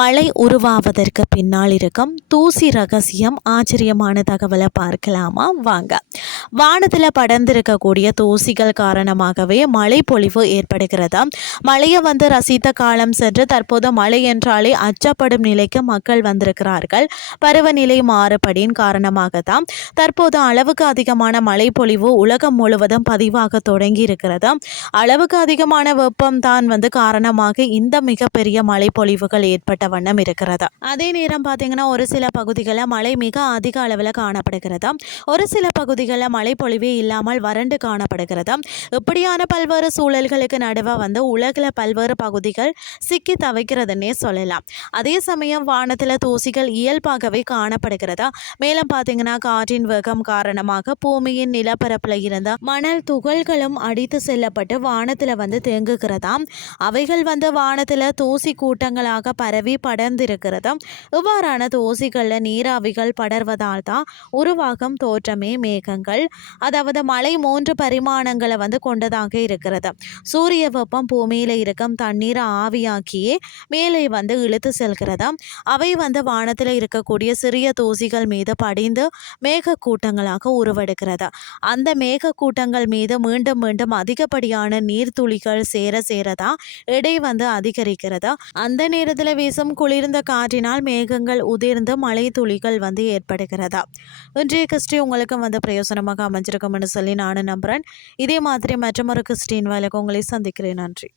மழை உருவாவதற்கு பின்னால் இருக்கும் தூசி ரகசியம் ஆச்சரியமான தகவலை பார்க்கலாமா வாங்க. வானத்தில் படர்ந்திருக்கக்கூடிய தூசிகள் காரணமாகவே மழை பொழிவு ஏற்படுகிறது. மழையை ரசித்த காலம் சென்று தற்போது மழை என்றாலே அச்சப்படும் நிலைக்கு மக்கள் வந்திருக்கிறார்கள். பருவநிலை மாறுபடின் காரணமாக தான் தற்போது அளவுக்கு அதிகமான மழை பொழிவு உலகம் முழுவதும் பதிவாக தொடங்கி இருக்கிறது. அளவுக்கு அதிகமான வெப்பம் தான் காரணமாக இந்த மிகப்பெரிய மழை பொழிவுகள் ஏற்பட்ட வண்ணம் இருக்கிறது. அதே நேரம் பார்த்தீங்கன்னா ஒரு சில பகுதிகளில் மழை மிக அதிக அளவில் காணப்படுகிறது. ஒரு சில பகுதிகளில் மழை பொழிவே இல்லாமல் வறண்டு காணப்படுகிறது. இப்படியான பல்வேறு சூழல்களுக்கு நடுவே உலகில் பல்வேறு பகுதிகள் சிக்கி தவிக்கிறதுன்னே சொல்லலாம். அதே சமயம் வானத்தில் தூசிகள் இயல்பாகவே காணப்படுகிறது. மேலும் பார்த்தீங்கன்னா காற்றின் வேகம் காரணமாக பூமியின் நிலப்பரப்பில் இருந்த மணல் துகள்களும் அடித்து செல்லப்பட்டு வானத்தில் தேங்குகிறதாம். அவைகள் வானத்தில் தூசி கூட்டங்களாக பரவி படர்ந்திருக்கிறது. இவ்வாறான தூசிகளில் நீராவிகள் படர்வதால் தான் உருவாகும் தோற்றமே மேகங்கள். அதாவது மழை 3 பரிமாணங்களை கொண்டதாக இருக்கிறது. சூரிய வெப்பம் பூமியில் இருக்கும் தண்ணீரை ஆவியாக்கியே மேலே இழுத்து செல்கிறது. அவை வானத்தில் இருக்கக்கூடிய சிறிய தூசிகள் மீது படிந்து மேக கூட்டங்களாக உருவெடுக்கிறது. அந்த மேக கூட்டங்கள் மீது மீண்டும் மீண்டும் அதிகப்படியான நீர்த்துளிகள் சேர சேரதான் எடை அதிகரிக்கிறது. அந்த நேரத்தில் வீசும் குளிர்ந்த காற்றினால் மேகங்கள் உதிர்ந்து மழை துளிகள் ஏற்படுகிறதா. இன்றைய கிறிஸ்டி உங்களுக்கு பிரயோசனமாக அமைஞ்சிருக்கும்னு சொல்லி நானும் நம்புகிறேன். இதே மாதிரி மற்றொரு கிறிஸ்டின் வேலைக்கு உங்களை சந்திக்கிறேன். நன்றி.